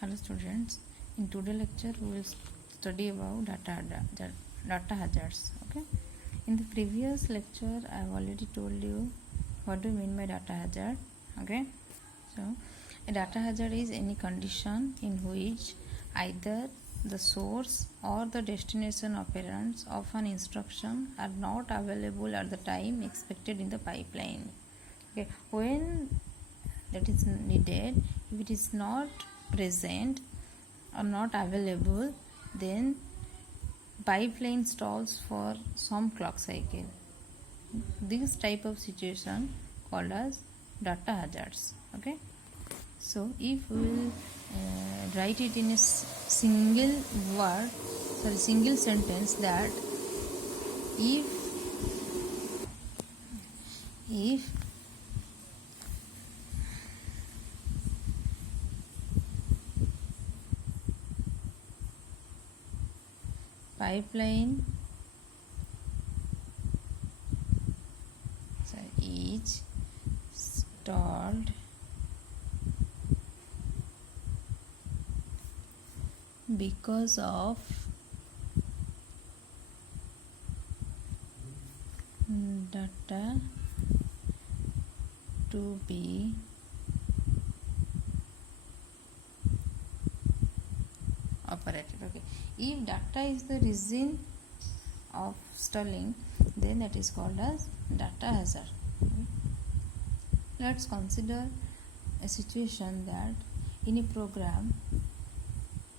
Hello students, in today's lecture we will study about data hazards. Okay, in the previous lecture I have already told you what do you mean by data hazard. Okay, so a data hazard is any condition in which either the source or the destination operands of an instruction are not available at the time expected in the pipeline. Okay, when that is needed, if it is not present or not available, then pipeline stalls for some clock cycle. This type of situation called as data hazards. Okay, so if we will write it in a single sentence, that if pipeline is stalled because of data to be operated. Okay, if data is the reason of stalling, then that is called as data hazard. Okay. Let's consider a situation that in a program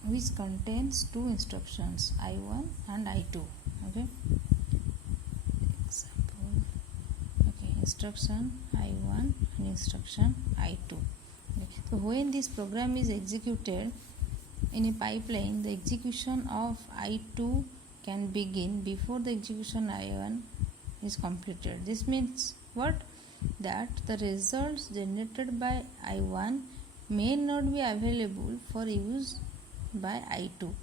which contains two instructions, I1 and I2. Okay, example, okay, instruction I1 and instruction I2. Okay. So when this program is executed in a pipeline, the execution of I2 can begin before the execution I1 is completed. This means what? That the results generated by I1 may not be available for use by I2.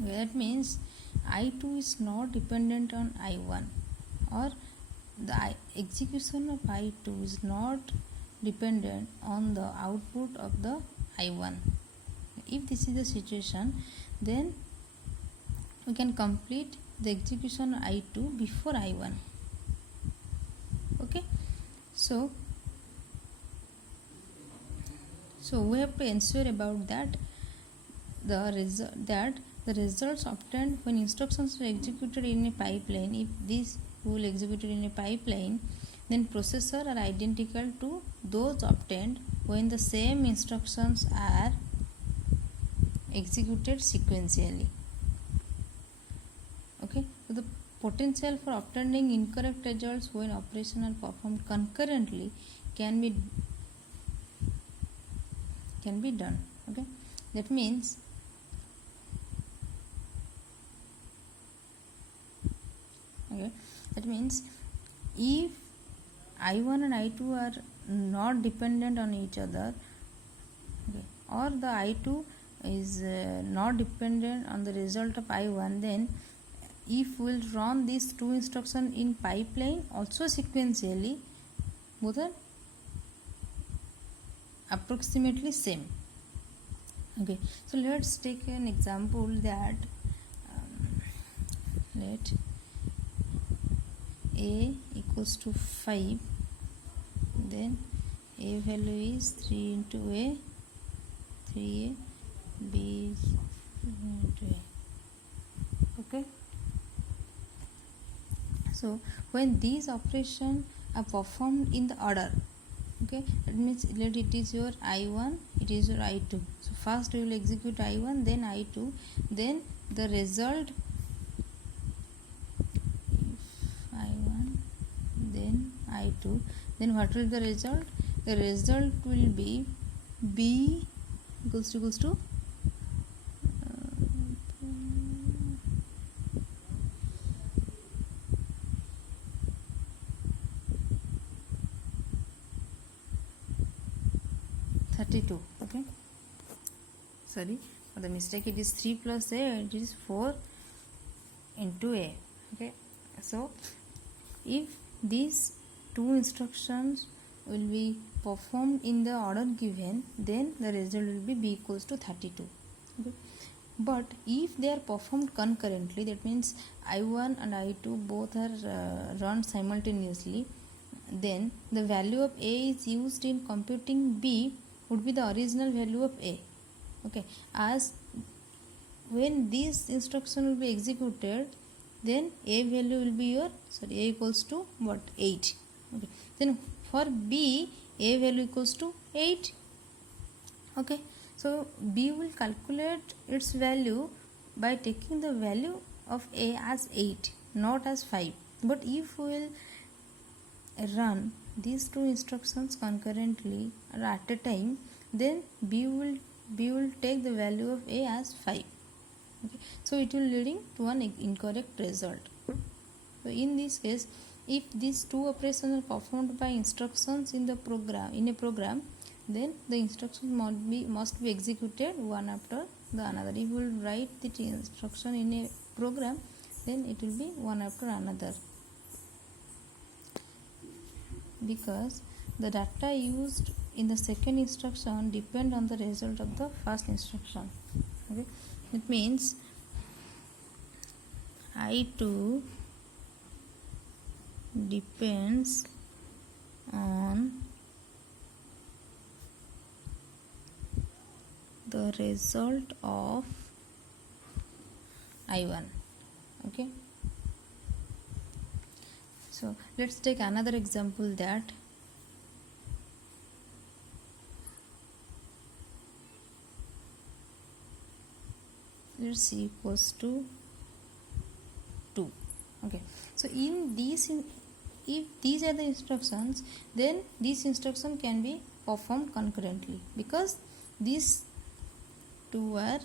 That means I2 is not dependent on I1, or the execution of I2 is not dependent on the output of the I1. If this is the situation, then we can complete the execution I2 before I1. Okay, so we have to ensure about that the results obtained when instructions are executed in a pipeline, if these will executed in a pipeline, then processor are identical to those obtained when the same instructions are executed sequentially. Okay, so the potential for obtaining incorrect results when operation are performed concurrently can be done. Okay, that means if I1 and I2 are not dependent on each other, okay, or the I2 is not dependent on the result of I1, then if we will run these two instructions in pipeline also sequentially, both are approximately same. Okay, so let's take an example that let A equals to 5, then A value is 3 into A, 3A, B is into A. Okay, so when these operations are performed in the order, okay, that means let it is your I1, it is your I2. So first we will execute I1, then I2, then the result, if I1 then I2, then what will be the result? The result will be B equals to 32. Okay, sorry for the mistake, it is 3 plus A and it is 4 into A. Okay, so if these two instructions will be performed in the order given, then the result will be b equals to 32. Okay. But if they are performed concurrently, that means I1 and I2 both are run simultaneously, then the value of a is used in computing b would be the original value of a. Okay, as when this instruction will be executed, then a value will be your a equals to what, 8. Okay, then for b a value equals to 8. Okay, so b will calculate its value by taking the value of a as 8, not as 5. But if we will run these two instructions concurrently or at a time, then b will take the value of a as 5. Okay, so it will leading to an incorrect result. So in this case, if these two operations are performed by instructions in a program, then the instructions must be executed one after the another. If we will write the instruction in a program, then it will be one after another, because the data used in the second instruction depend on the result of the first instruction. Okay, it means I2 depends on the result of I1. Okay, so let's take another example, that let's see equals to 2. Okay, so if these are the instructions, then this instruction can be performed concurrently, because these two are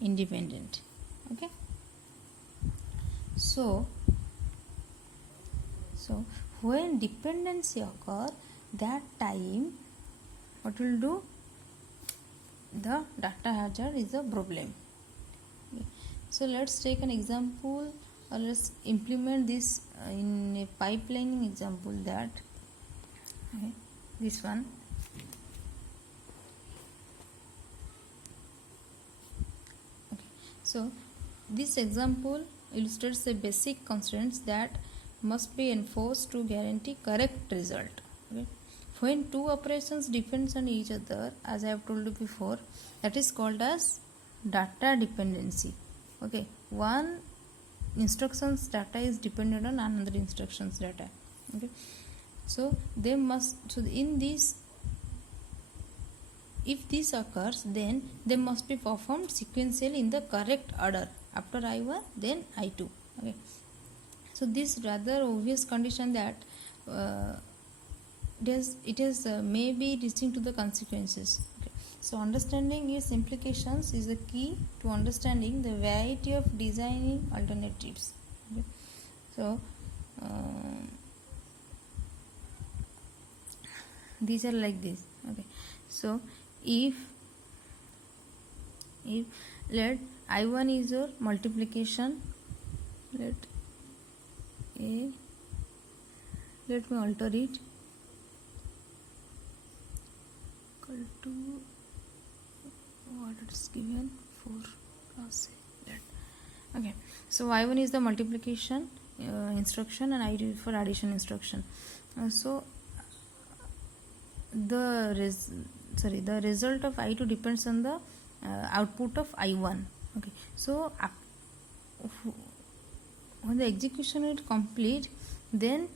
independent. Okay, so when dependency occur, that time what will do, the data hazard is a problem. Okay. So let's take an example, or let's implement this in a pipelining example, that this one. Okay. So this example illustrates the basic constraints that must be enforced to guarantee correct result. Okay. When two operations depends on each other, as I have told you before, that is called as data dependency. Okay, one instruction's data is dependent on another instruction's data. Okay, so they must, so in this, if this occurs, then they must be performed sequentially in the correct order. After I1, then I2. Okay, so this rather obvious condition that it is may be reaching to the consequences. Okay. So understanding its implications is the key to understanding the variety of designing alternatives. Okay. So these are like this. Okay, so if let I1 is your multiplication, let me alter it, equal to what it is given, 4 plus 8. Okay, so I1 is the multiplication instruction and I2 for addition instruction. So the result of I2 depends on the output of I1. Okay, so when the execution is complete, then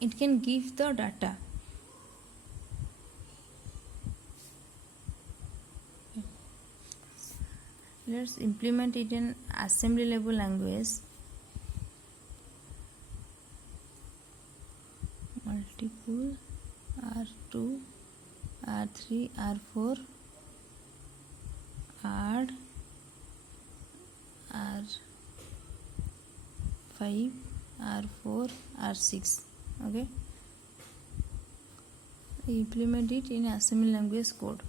it can give the data. Let's implement it in assembly level language. Multiple R2, R3, R4, add R5, R4, R6. Okay, implement it in assembly language code.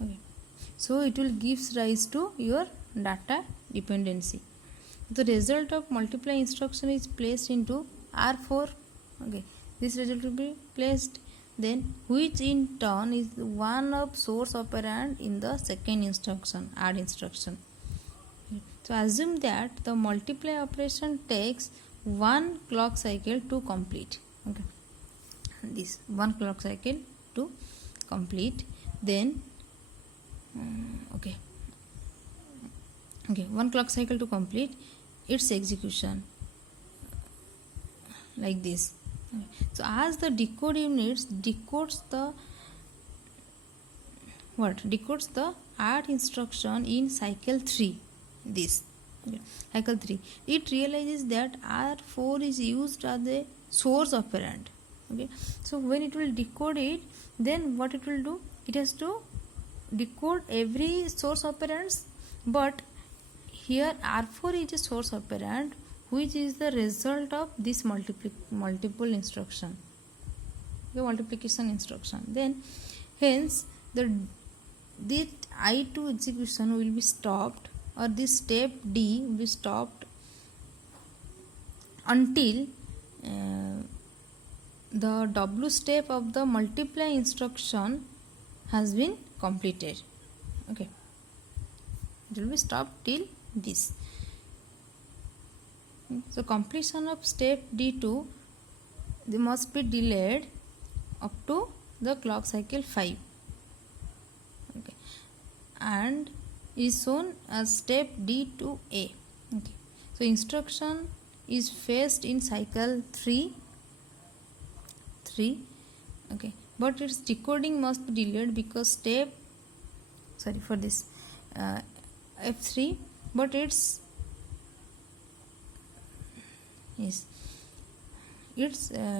Okay, so it will gives rise to your data dependency. the result of multiply instruction is placed into R4. Okay, this result will be placed, then which in turn is one of source operand in the second instruction, add instruction. So assume that the multiply operation takes 1 clock cycle to complete. Okay, this 1 clock cycle to complete, then okay 1 clock cycle to complete its execution, like this. Okay. So as the decode units decodes the add instruction in cycle 3, this cycle 3, it realizes that R4 is used as a source operand. Okay, so when it will decode it, then what it will do, it has to decode every source operands, but here R4 is a source operand which is the result of this multiple instruction, the multiplication instruction. Then hence this I2 execution will be stopped, or this step D will be stopped until the W step of the multiply instruction has been completed. Okay, it will be stopped till this. So completion of step D2, they must be delayed up to the clock cycle 5. Okay, and is shown as step D2A. Okay, so instruction is faced in cycle 3. Okay, but its decoding must be delayed because step F3, but its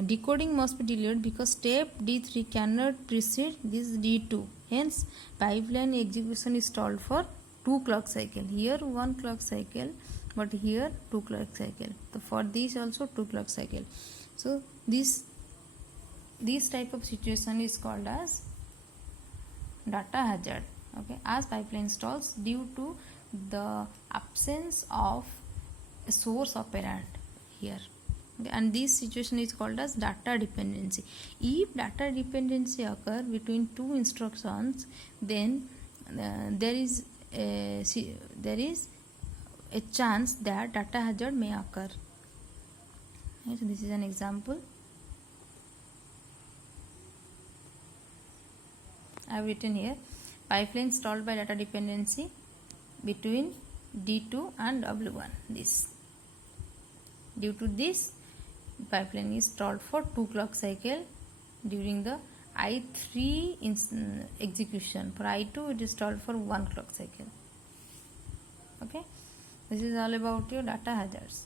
decoding must be delayed because step D3 cannot precede this D2. Hence pipeline execution is stalled for 2 clock cycle. Here 1 clock cycle, but here 2 clock cycle. So for this also 2 clock cycle. So this type of situation is called as data hazard. Okay, as pipeline stalls due to the absence of a source operand here. Okay, and this situation is called as data dependency. If data dependency occur between two instructions, then there is a chance that data hazard may occur. Okay, so this is an example. I have written here, pipeline stalled by data dependency between D2 and W1. This, due to this, pipeline is stalled for 2 clock cycle during the I3 execution. For I2 it is stalled for 1 clock cycle. Okay, this is all about your data hazards.